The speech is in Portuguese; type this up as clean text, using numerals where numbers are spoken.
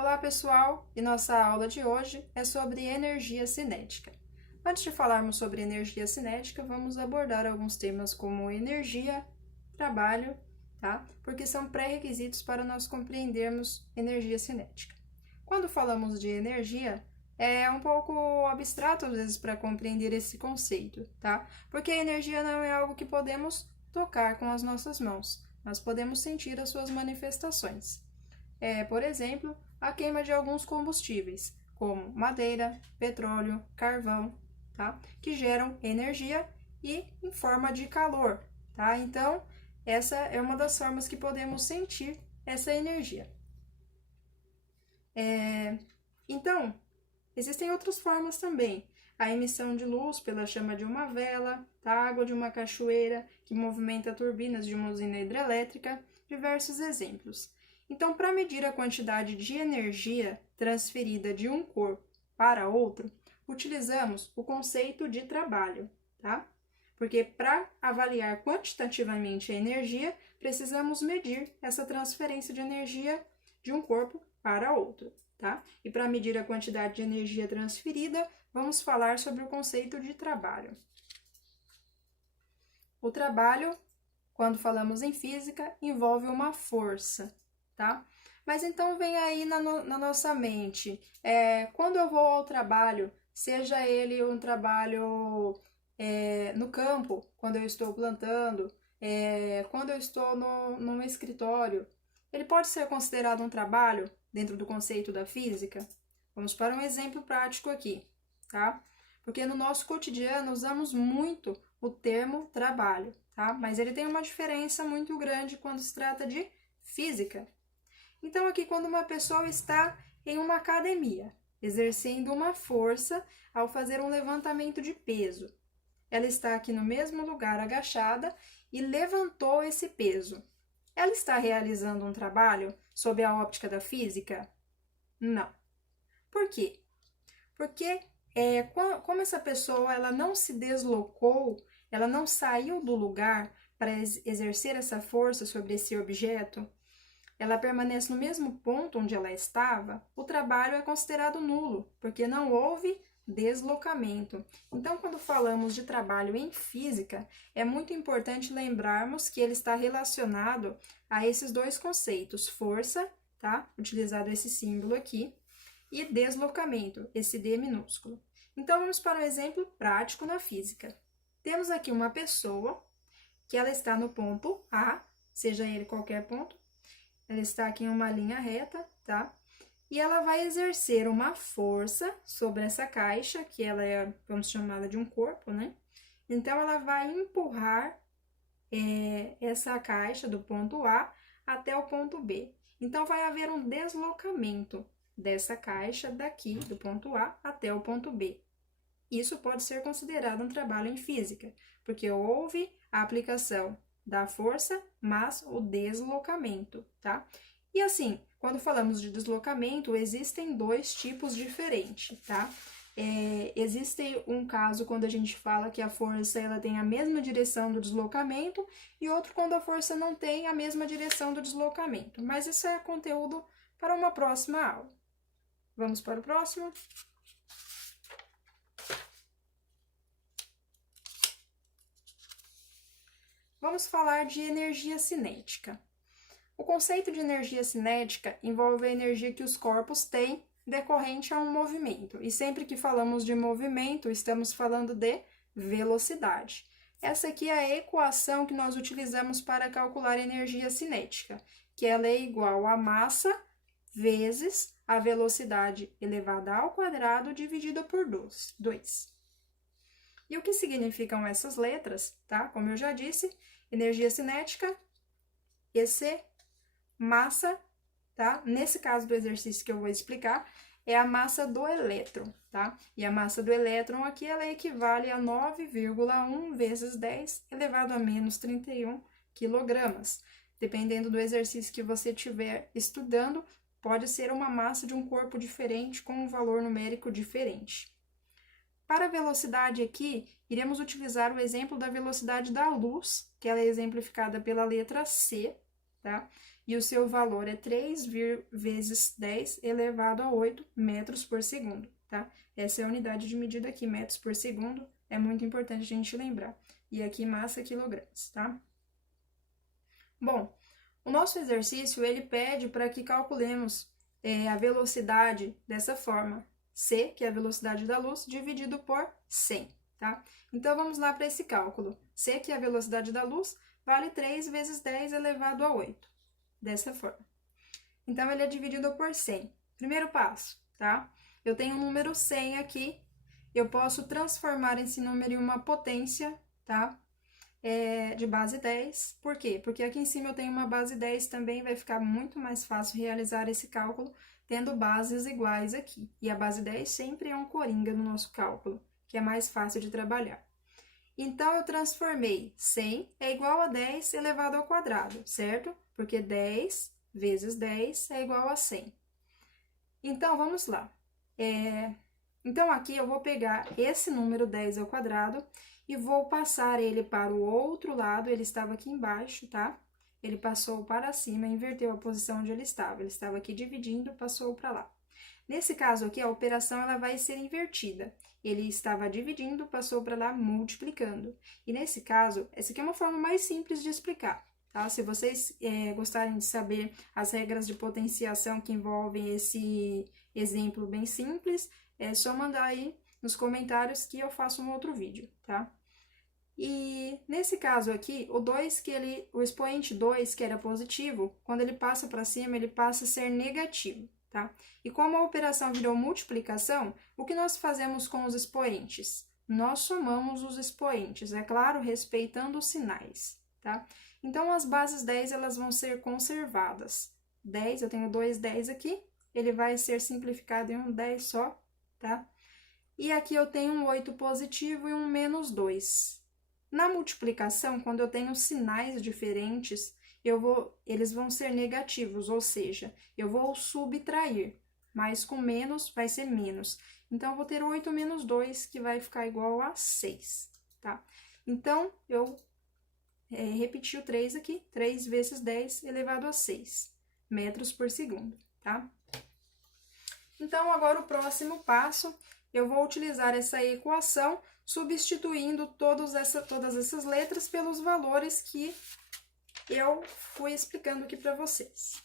Olá pessoal, e nossa aula de hoje é sobre energia cinética. Antes de falarmos sobre energia cinética, vamos abordar alguns temas como energia, trabalho, tá? Porque são pré-requisitos para nós compreendermos energia cinética. Quando falamos de energia, é um pouco abstrato às vezes para compreender esse conceito, tá? Porque a energia não é algo que podemos tocar com as nossas mãos, mas podemos sentir as suas manifestações. Por exemplo, a queima de alguns combustíveis, como madeira, petróleo, carvão, tá? Que geram energia e em forma de calor, tá? Então, essa é uma das formas que podemos sentir essa energia. Então, existem outras formas também. A emissão de luz pela chama de uma vela, a água de uma cachoeira que movimenta turbinas de uma usina hidrelétrica, diversos exemplos. Então, para medir a quantidade de energia transferida de um corpo para outro, utilizamos o conceito de trabalho, tá? Porque para avaliar quantitativamente a energia, precisamos medir essa transferência de energia de um corpo para outro, tá? E para medir a quantidade de energia transferida, vamos falar sobre o conceito de trabalho. O trabalho, quando falamos em física, envolve uma força, tá? Mas então vem aí na nossa mente, quando eu vou ao trabalho, seja ele um trabalho no campo, quando eu estou plantando, quando eu estou no escritório, ele pode ser considerado um trabalho dentro do conceito da física? Vamos para um exemplo prático aqui, tá? Porque no nosso cotidiano usamos muito o termo trabalho, tá? Mas ele tem uma diferença muito grande quando se trata de física. Então, aqui, quando uma pessoa está em uma academia, exercendo uma força ao fazer um levantamento de peso, ela está aqui no mesmo lugar agachada e levantou esse peso. Ela está realizando um trabalho sob a óptica da física? Não. Por quê? Porque como essa pessoa ela não se deslocou, ela não saiu do lugar para exercer essa força sobre esse objeto, ela permanece no mesmo ponto onde ela estava, o trabalho é considerado nulo, porque não houve deslocamento. Então, quando falamos de trabalho em física, é muito importante lembrarmos que ele está relacionado a esses dois conceitos, força, tá? Utilizado esse símbolo aqui, e deslocamento, esse D minúsculo. Então, vamos para um exemplo prático na física. Temos aqui uma pessoa que ela está no ponto A, seja ele qualquer ponto, ela está aqui em uma linha reta, tá? E ela vai exercer uma força sobre essa caixa, que ela vamos chamá-la de um corpo, né? Então, ela vai empurrar essa caixa do ponto A até o ponto B. Então, vai haver um deslocamento dessa caixa daqui, do ponto A até o ponto B. Isso pode ser considerado um trabalho em física, porque houve a aplicação da força, mas o deslocamento, tá? E assim, quando falamos de deslocamento, existem dois tipos diferentes, tá? Existe um caso quando a gente fala que a força ela tem a mesma direção do deslocamento e outro quando a força não tem a mesma direção do deslocamento. Mas isso é conteúdo para uma próxima aula. Vamos para o próximo? Vamos falar de energia cinética. O conceito de energia cinética envolve a energia que os corpos têm decorrente a um movimento. E sempre que falamos de movimento, estamos falando de velocidade. Essa aqui é a equação que nós utilizamos para calcular a energia cinética, que ela é igual a massa vezes a velocidade elevada ao quadrado dividida por 2. E o que significam essas letras, tá? Como eu já disse, energia cinética, EC, massa, tá? Nesse caso do exercício que eu vou explicar, é a massa do elétron, tá? E a massa do elétron aqui, ela equivale a 9,1 vezes 10 elevado a menos 31 quilogramas. Dependendo do exercício que você estiver estudando, pode ser uma massa de um corpo diferente com um valor numérico diferente. Para a velocidade aqui, iremos utilizar o exemplo da velocidade da luz, que ela é exemplificada pela letra C, tá? e o seu valor é 3 vezes 10 elevado a 8 metros por segundo, tá? Essa é a unidade de medida aqui, metros por segundo, é muito importante a gente lembrar. E aqui massa quilogramas, tá? Bom, o nosso exercício, ele pede para que calculemos a velocidade dessa forma, c, que é a velocidade da luz, dividido por 100, tá? Então, vamos lá para esse cálculo. c, que é a velocidade da luz, vale 3 vezes 10 elevado a 8, dessa forma. Então, ele é dividido por 100. Primeiro passo, tá? Eu tenho o número 100 aqui, eu posso transformar esse número em uma potência, tá? De base 10. Por quê? Porque aqui em cima eu tenho uma base 10 também, vai ficar muito mais fácil realizar esse cálculo tendo bases iguais aqui. E a base 10 sempre é um coringa no nosso cálculo, que é mais fácil de trabalhar. Então, eu transformei 100 é igual a 10 elevado ao quadrado, certo? Porque 10 vezes 10 é igual a 100. Então, vamos lá. Então, aqui eu vou pegar esse número 10 ao quadrado e vou passar ele para o outro lado, ele estava aqui embaixo, tá? Ele passou para cima, inverteu a posição onde ele estava aqui dividindo, passou para lá. Nesse caso aqui, a operação ela vai ser invertida. Ele estava dividindo, passou para lá multiplicando. E nesse caso, essa aqui é uma forma mais simples de explicar, tá? Se vocês gostarem de saber as regras de potenciação que envolvem esse exemplo bem simples, é só mandar aí nos comentários que eu faço um outro vídeo, tá? E nesse caso aqui, o expoente 2, que era positivo, quando ele passa para cima, ele passa a ser negativo, tá? E como a operação virou multiplicação, o que nós fazemos com os expoentes? Nós somamos os expoentes, é claro, respeitando os sinais, tá? Então, as bases 10, elas vão ser conservadas. 10, eu tenho 2 10 aqui, ele vai ser simplificado em um 10 só, tá? E aqui eu tenho um 8 positivo e um menos 2. Na multiplicação, quando eu tenho sinais diferentes, eles vão ser negativos, ou seja, eu vou subtrair, mas com menos vai ser menos. Então, eu vou ter 8 menos 2, que vai ficar igual a 6, tá? Então, eu repeti o 3 aqui, 3 vezes 10 elevado a 6 metros por segundo, tá? Então, agora o próximo passo, eu vou utilizar essa equação substituindo todas essas letras pelos valores que eu fui explicando aqui para vocês.